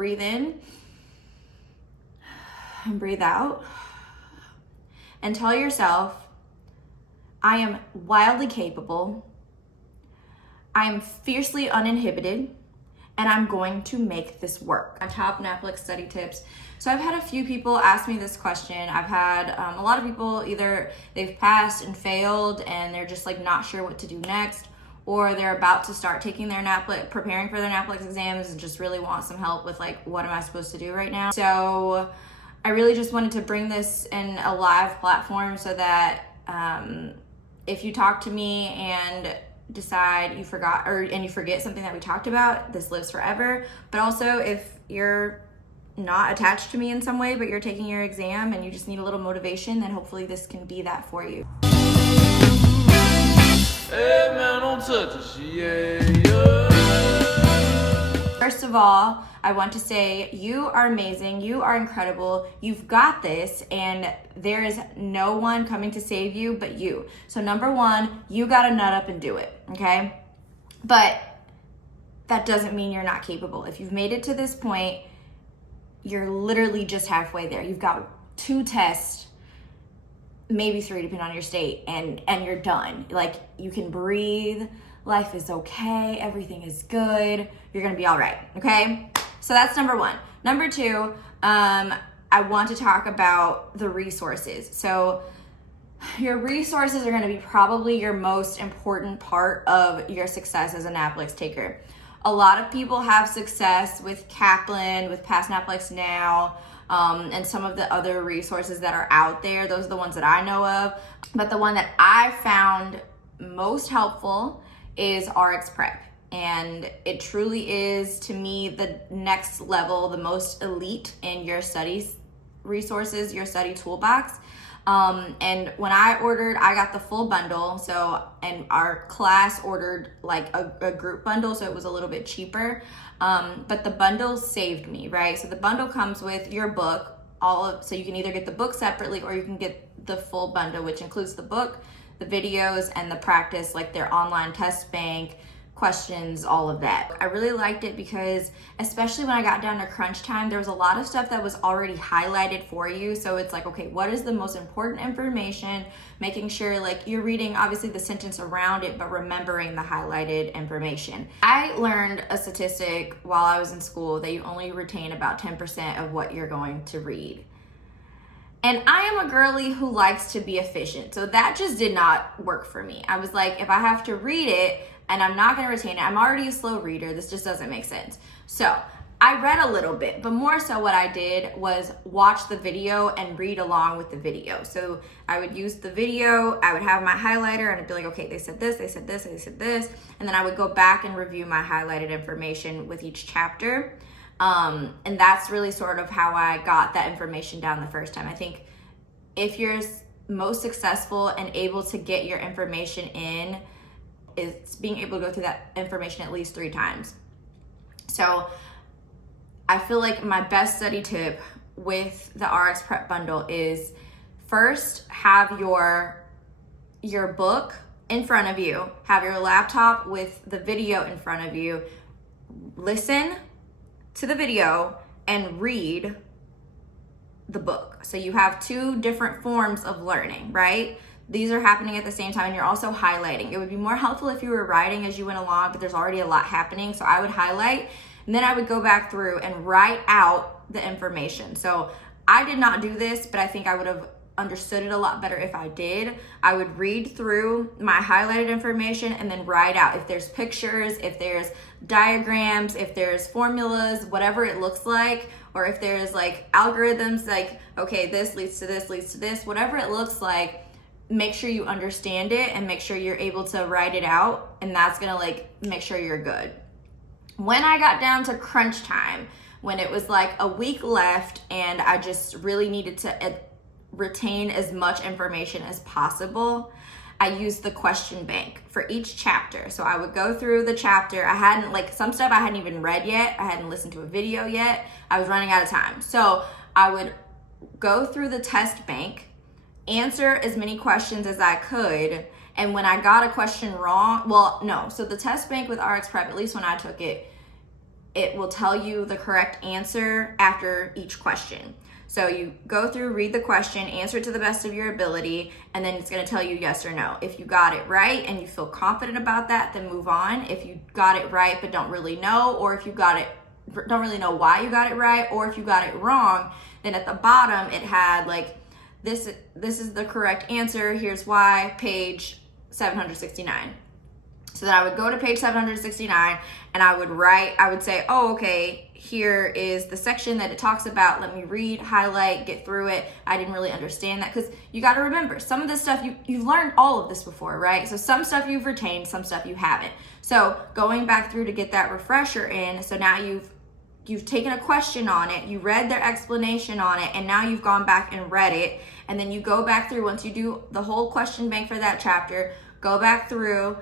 Breathe in and breathe out. And tell yourself, I am wildly capable, I am fiercely uninhibited, and I'm going to make this work. My top NAPLEX study tips. So I've had a few people ask me this question. I've had a lot of people, either they've passed and failed and they're just like not sure what to do next, or they're about to start taking their NAPLEX, preparing for their NAPLEX exams and just really want some help with like, what am I supposed to do right now? So I really just wanted to bring this in a live platform so that if you talk to me and decide you forgot and you forget something that we talked about, this lives forever. But also if you're not attached to me in some way, but you're taking your exam and you just need a little motivation, then hopefully this can be that for you. Hey man, don't touch it. First of all, I want to say you are amazing, you are incredible, you've got this, and there is no one coming to save you but you. So number one, you gotta nut up and do it, okay? But that doesn't mean you're not capable. If you've made it to this point, you're literally just halfway there. You've got 2 tests, maybe 3 depending on your state, and you're done. Like, you can breathe, life is okay, everything is good, you're gonna be all right, okay? So that's number one. Number two, I want to talk about the resources. So your resources are gonna be probably your most important part of your success as a NAPLEX taker. A lot of people have success with Kaplan, with Past NAPLEX Now, and some of the other resources that are out there. Those are the ones that I know of. But the one that I found most helpful is RxPrep. And it truly is, to me, the next level, the most elite in your studies resources, your study toolbox. And when I ordered, I got the full bundle. So, and our class ordered like a group bundle, so it was a little bit cheaper. But the bundle saved me, right? So the bundle comes with your book, so you can either get the book separately or you can get the full bundle, which includes the book, the videos, and the practice, like their online test bank, questions, all of that. I really liked it because, especially when I got down to crunch time, there was a lot of stuff that was already highlighted for you. So it's like, okay, what is the most important information? Making sure like you're reading obviously the sentence around it, but remembering the highlighted information. I learned a statistic while I was in school that you only retain about 10% of what you're going to read. And I am a girly who likes to be efficient. So that just did not work for me. I was like, if I have to read it and I'm not gonna retain it, I'm already a slow reader, this just doesn't make sense. So I read a little bit, but more so what I did was watch the video and read along with the video. So I would use the video, I would have my highlighter and I'd be like, okay, they said this, they said this, they said this. And then I would go back and review my highlighted information with each chapter. And that's really sort of how I got that information down the first time. I think if you're most successful and able to get your information in, is being able to go through that information at least 3 times. So I feel like my best study tip with the RxPrep bundle is first have your book in front of you, have your laptop with the video in front of you, listen to the video and read the book. So you have 2 different forms of learning, right? These are happening at the same time and you're also highlighting. It would be more helpful if you were writing as you went along, but there's already a lot happening. So I would highlight and then I would go back through and write out the information. So I did not do this, but I think I would have understood it a lot better if I did. I would read through my highlighted information and then write out if there's pictures, if there's diagrams, if there's formulas, whatever it looks like, or if there's like algorithms, like, okay, this leads to this, leads to this, whatever it looks like, make sure you understand it and make sure you're able to write it out, and that's gonna like make sure you're good. When I got down to crunch time, when it was like a week left and I just really needed to retain as much information as possible, I used the question bank for each chapter. So I would go through the chapter. I hadn't, like, some stuff I hadn't even read yet. I hadn't listened to a video yet. I was running out of time. So I would go through the test bank, answer as many questions as I could. And when I got a question wrong, so the test bank with RxPrep, at least when I took it, it will tell you the correct answer after each question. So you go through, read the question, answer it to the best of your ability, and then it's gonna tell you yes or no. If you got it right and you feel confident about that, then move on. If you got it right but don't really know, or if you don't really know why you got it right, or if you got it wrong, then at the bottom it had like, this is the correct answer, here's why, page 769. So then I would go to page 769 and I would say, oh, okay, here is the section that it talks about. Let me read, highlight, get through it. I didn't really understand that, because you got to remember, some of this stuff, you've learned all of this before, right? So some stuff you've retained, some stuff you haven't. So going back through to get that refresher in, so now you've taken a question on it, you read their explanation on it, and now you've gone back and read it. And then you go back through, once you do the whole question bank for that chapter, go back through.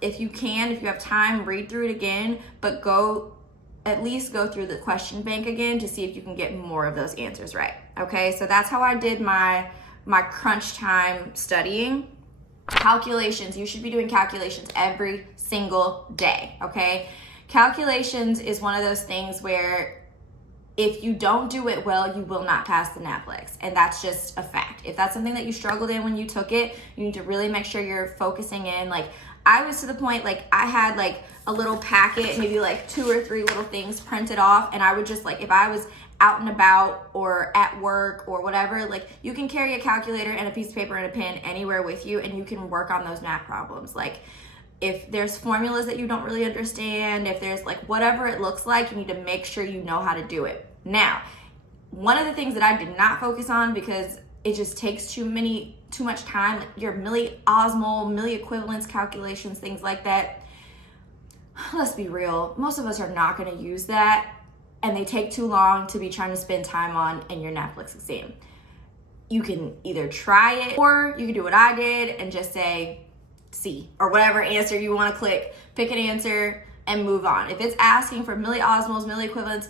If you have time, read through it again, but at least go through the question bank again to see if you can get more of those answers right. Okay, so that's how I did my crunch time studying. Calculations, you should be doing calculations every single day, okay? Calculations is one of those things where if you don't do it well, you will not pass the NAPLEX, and that's just a fact. If that's something that you struggled in when you took it, you need to really make sure you're focusing in. Like, I was to the point, like, I had like a little packet, maybe like 2 or 3 little things printed off, and I would just, like, if I was out and about or at work or whatever, like, you can carry a calculator and a piece of paper and a pen anywhere with you, and you can work on those math problems. Like, if there's formulas that you don't really understand, if there's like whatever it looks like, you need to make sure you know how to do it. Now, one of the things that I did not focus on, because it just takes too much time, like your milli-osmol, milli-equivalence calculations, things like that. Let's be real, most of us are not gonna use that, and they take too long to be trying to spend time on in your NAPLEX exam. You can either try it, or you can do what I did and just say C, or whatever answer you wanna click, pick an answer and move on. If it's asking for milli-osmols, milli-equivalents,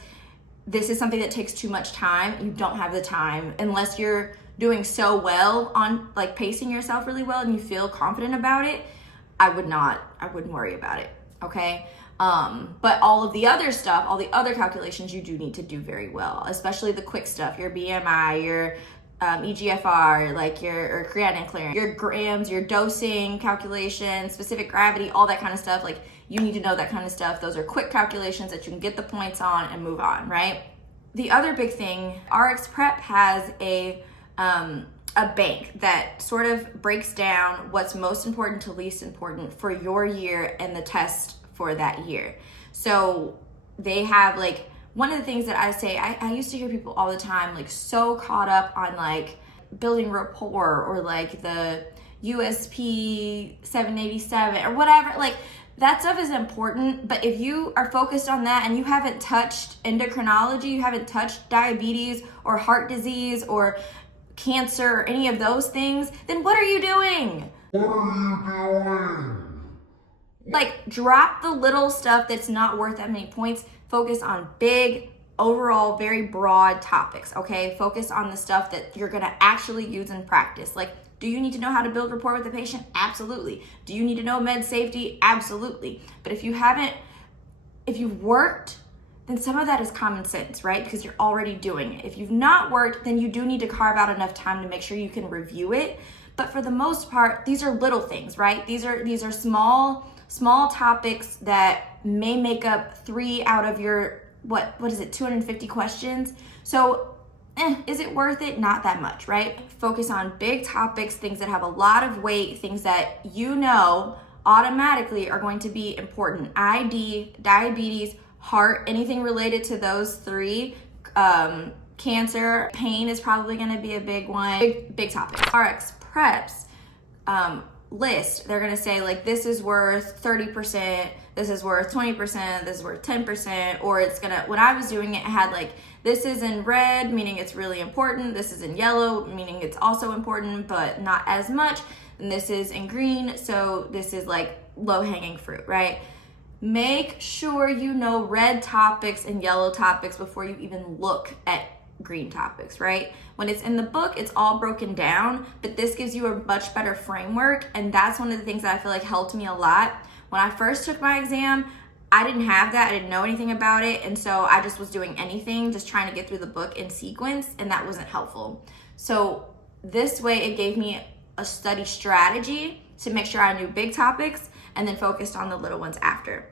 this is something that takes too much time. You don't have the time unless you're doing so well on, like, pacing yourself really well and you feel confident about it. I wouldn't worry about it, okay? But all of the other stuff, all the other calculations, you do need to do very well, especially the quick stuff, your BMI, your EGFR, like your creatinine clearance, your grams, your dosing calculation, specific gravity, all that kind of stuff. Like, you need to know that kind of stuff. Those are quick calculations that you can get the points on and move on, right? The other big thing, RxPrep has a bank that sort of breaks down what's most important to least important for your year and the test for that year. So they have, like, one of the things that I say, I used to hear people all the time, like, so caught up on, like, building rapport or, like, the USP 787 or whatever. Like, that stuff is important, but if you are focused on that and you haven't touched endocrinology, you haven't touched diabetes or heart disease or cancer or any of those things, then what are you doing? What are you doing? Like, drop the little stuff that's not worth that many points. Focus on big, overall, very broad topics, okay? Focus on the stuff that you're gonna actually use in practice. Like, do you need to know how to build rapport with the patient? Absolutely. Do you need to know med safety? Absolutely. But if you've worked, then some of that is common sense, right? Because you're already doing it. If you've not worked, then you do need to carve out enough time to make sure you can review it. But for the most part, these are little things, right? These are small topics that may make up 3 out of your, what is it, 250 questions? So, is it worth it? Not that much, right? Focus on big topics, things that have a lot of weight, things that you know automatically are going to be important. ID, diabetes, heart, anything related to those 3. Cancer, pain is probably gonna be a big one. Big topic. RxPrep's list, they're gonna say, like, this is worth 30%, this is worth 20%, this is worth 10%, or it's gonna, when I was doing it, it had, like, this is in red, meaning it's really important, this is in yellow, meaning it's also important, but not as much, and this is in green, so this is, like, low-hanging fruit, right? Make sure you know red topics and yellow topics before you even look at green topics, right? When it's in the book, it's all broken down, but this gives you a much better framework, and that's one of the things that I feel like helped me a lot. When I first took my exam, I didn't have that. I didn't know anything about it. And so I just was doing anything, just trying to get through the book in sequence, and that wasn't helpful. So this way it gave me a study strategy to make sure I knew big topics and then focused on the little ones after.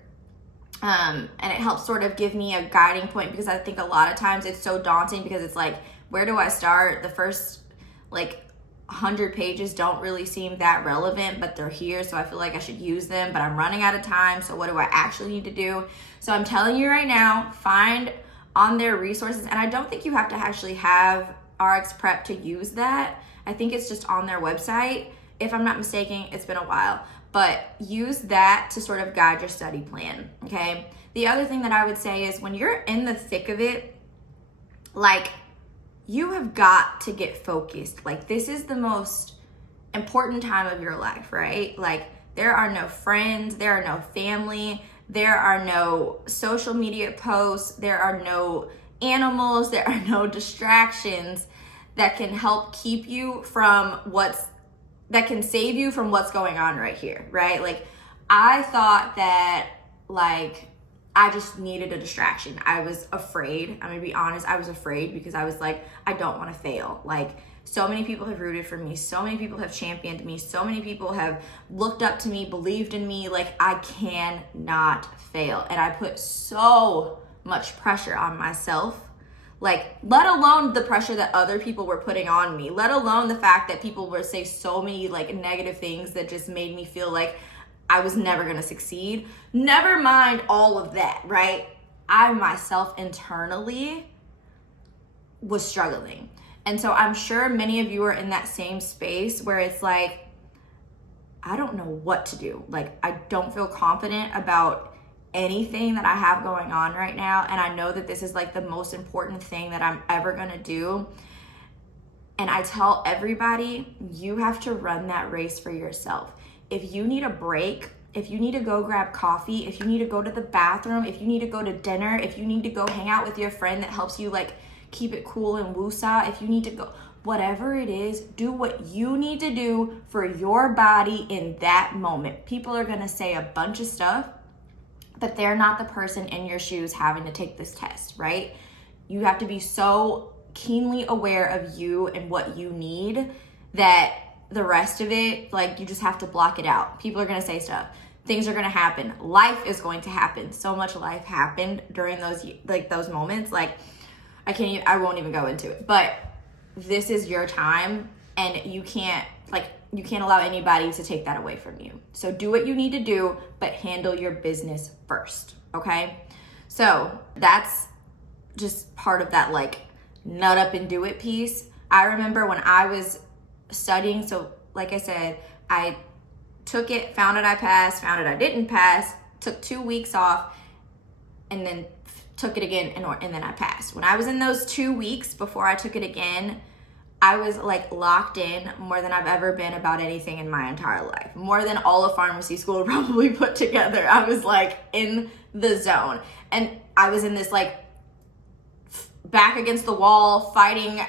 And it helps sort of give me a guiding point, because I think a lot of times it's so daunting, because it's like, where do I start? The first like 100 pages don't really seem that relevant, but they're here, so I feel like I should use them, but I'm running out of time, so what do I actually need to do? So I'm telling you right now, find on their resources, and I don't think you have to actually have RxPrep to use that. I think it's just on their website. If I'm not mistaken, it's been a while, but use that to sort of guide your study plan, okay? The other thing that I would say is, when you're in the thick of it, like, you have got to get focused. Like, this is the most important time of your life, right? Like, there are no friends, there are no family, there are no social media posts, there are no animals, there are no distractions that can help keep you from that can save you from what's going on right here, right? Like, I thought that, like, I just needed a distraction. I was afraid. I'm gonna be honest, I was afraid, because I was like, I don't wanna fail. Like, so many people have rooted for me. So many people have championed me. So many people have looked up to me, believed in me. Like, I cannot fail. And I put so much pressure on myself. Like, let alone the pressure that other people were putting on me, let alone the fact that people would say so many like negative things that just made me feel like I was never gonna succeed. Never mind all of that, right? I myself internally was struggling. And so I'm sure many of you are in that same space where it's like, I don't know what to do. Like, I don't feel confident about anything that I have going on right now. And I know that this is like the most important thing that I'm ever gonna do. And I tell everybody, you have to run that race for yourself. If you need a break, if you need to go grab coffee, if you need to go to the bathroom, if you need to go to dinner, if you need to go hang out with your friend that helps you like keep it cool and woosah, if you need to go, whatever it is, do what you need to do for your body in that moment. People are gonna say a bunch of stuff, but they're not the person in your shoes having to take this test, right? You have to be so keenly aware of you and what you need that the rest of it, like, you just have to block it out. People are gonna say stuff. Things are gonna happen. Life is going to happen. So much life happened during those moments. Like, I won't even go into it. But this is your time, and you can't allow anybody to take that away from you. So do what you need to do, but handle your business first, okay? So that's just part of that, like, nut up and do it piece. I remember when I was studying, so like I said, I took it, found it I passed, found it I didn't pass, took 2 weeks off, and then took it again, and then I passed. When I was in those 2 weeks before I took it again, I was like locked in more than I've ever been about anything in my entire life. More than all of pharmacy school probably put together. I was like in the zone. And I was in this like back against the wall, fighting,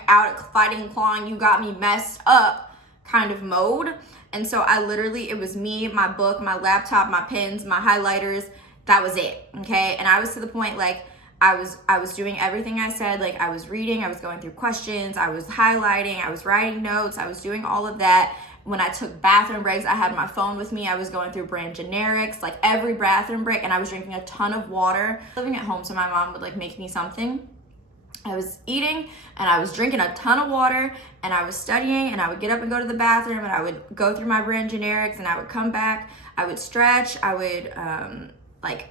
clawing, you got me messed up kind of mode. And so it was me, my book, my laptop, my pens, my highlighters. That was it, okay? And I was to the point like I was doing everything I said. Like, I was reading, I was going through questions, I was highlighting, I was writing notes, I was doing all of that. When I took bathroom breaks, I had my phone with me. I was going through brand generics, like every bathroom break, and I was drinking a ton of water. Living at home, so my mom would like make me something. I was eating and I was drinking a ton of water, and I was studying, and I would get up and go to the bathroom, and I would go through my brand generics, and I would come back, I would stretch, I would like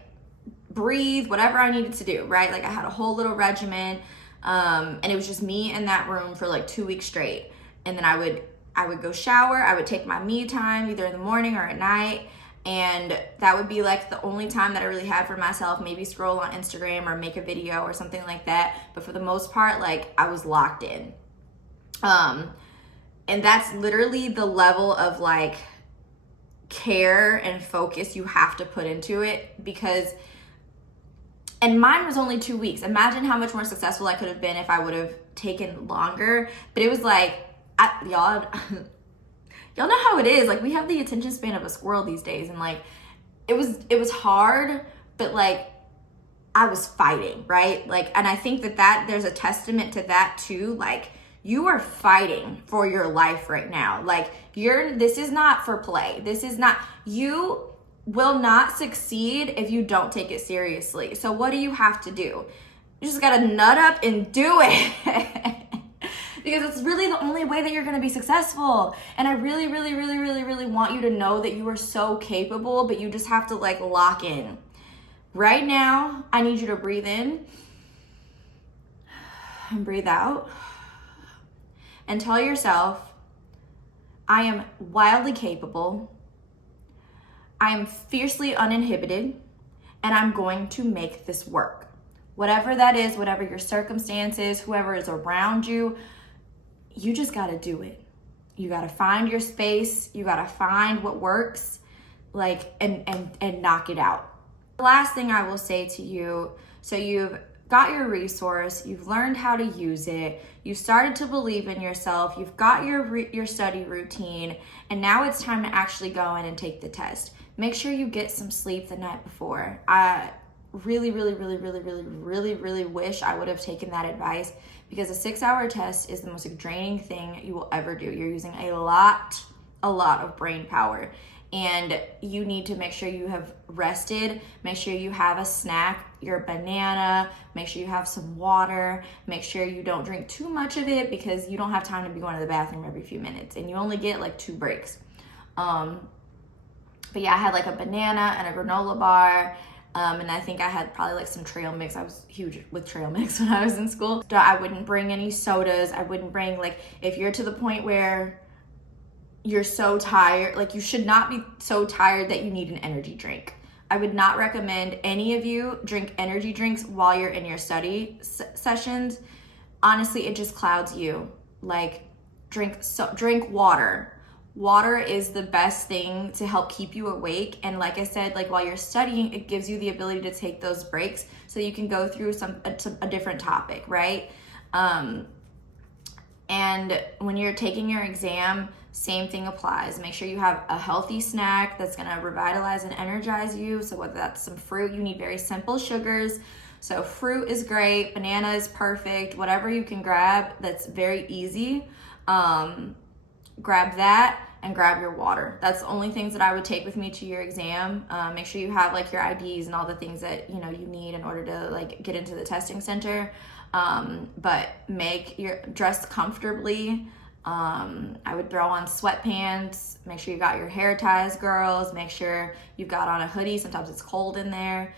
breathe, whatever I needed to do, right? Like, I had a whole little regimen, and it was just me in that room for like 2 weeks straight. And then I would go shower, I would take my me time either in the morning or at night, and that would be like the only time that I really had for myself. Maybe scroll on Instagram or make a video or something like that, but for the most part, like, I was locked in. And that's literally the level of like care and focus you have to put into it, because and mine was only 2 weeks. Imagine how much more successful I could have been if I would have taken longer. But it was like, y'all know how it is. Like, we have the attention span of a squirrel these days, and like, it was hard, but like I was fighting, right? Like, and I think that there's a testament to that too. Like, you are fighting for your life right now. Like, this is not for play. You will not succeed if you don't take it seriously. So what do you have to do? You just gotta nut up and do it. Because it's really the only way that you're gonna be successful. And I really, really, really, really, really want you to know that you are so capable, but you just have to like lock in. Right now, I need you to breathe in and breathe out and tell yourself, I am wildly capable, I am fiercely uninhibited, and I'm going to make this work. Whatever that is, whatever your circumstances, whoever is around you, you just gotta do it. You gotta find your space, you gotta find what works, like, and knock it out. The last thing I will say to you, so you've got your resource, you've learned how to use it, you started to believe in yourself, you've got your study routine, and now it's time to actually go in and take the test. Make sure you get some sleep the night before. I really, really, really, really, really, really, really wish I would have taken that advice, because a 6-hour test is the most draining thing you will ever do. You're using a lot of brain power, and you need to make sure you have rested. Make sure you have a snack, your banana, make sure you have some water, make sure you don't drink too much of it, because you don't have time to be going to the bathroom every few minutes, and you only get like 2 breaks. But yeah, I had like a banana and a granola bar, and I think I had probably like some trail mix. I was huge with trail mix when I was in school. I wouldn't bring any sodas. I wouldn't bring, like, if you're to the point where you're so tired, like, you should not be so tired that you need an energy drink. I would not recommend any of you drink energy drinks while you're in your study sessions. Honestly, it just clouds you. Like, drink water. Water is the best thing to help keep you awake. And like I said, like, while you're studying, it gives you the ability to take those breaks so you can go through a different topic, right? And when you're taking your exam, same thing applies. Make sure you have a healthy snack that's gonna revitalize and energize you. So whether that's some fruit, you need very simple sugars. So fruit is great, banana is perfect, whatever you can grab that's very easy. Grab that and grab your water. That's the only things that I would take with me to your exam. Make sure you have like your IDs and all the things that you need in order to like get into the testing center. But dress comfortably. I would throw on sweatpants. Make sure you got your hair ties, girls. Make sure you've got on a hoodie. Sometimes it's cold in there.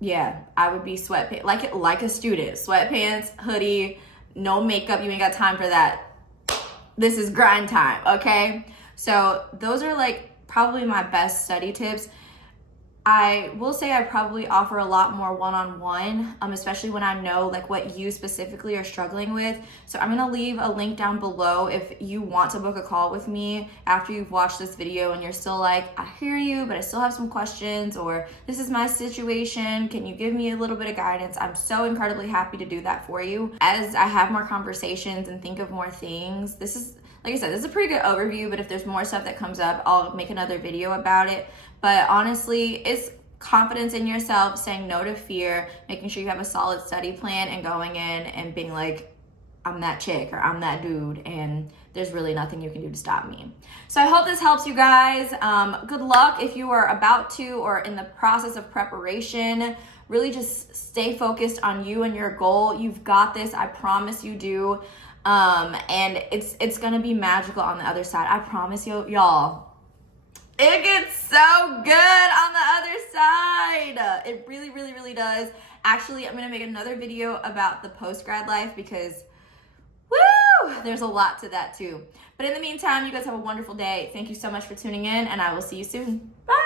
Yeah, I would be sweatpants, like a student. Sweatpants, hoodie, no makeup. You ain't got time for that. This is grind time, okay? So those are like probably my best study tips. I will say I probably offer a lot more one-on-one, especially when I know like what you specifically are struggling with. So I'm gonna leave a link down below if you want to book a call with me after you've watched this video and you're still like, I hear you, but I still have some questions, or this is my situation, can you give me a little bit of guidance? I'm so incredibly happy to do that for you. As I have more conversations and think of more things, this is, like I said, this is a pretty good overview, but if there's more stuff that comes up, I'll make another video about it. But honestly, it's confidence in yourself, saying no to fear, making sure you have a solid study plan, and going in and being like, I'm that chick or I'm that dude, and there's really nothing you can do to stop me. So I hope this helps you guys. Good luck if you are about to or in the process of preparation. Really just stay focused on you and your goal. You've got this. I promise you do. And it's gonna be magical on the other side. I promise you, y'all. It gets so good on the other side. It really, really, really does. Actually, I'm gonna make another video about the post-grad life because, woo, there's a lot to that too. But in the meantime, you guys have a wonderful day. Thank you so much for tuning in, and I will see you soon. Bye.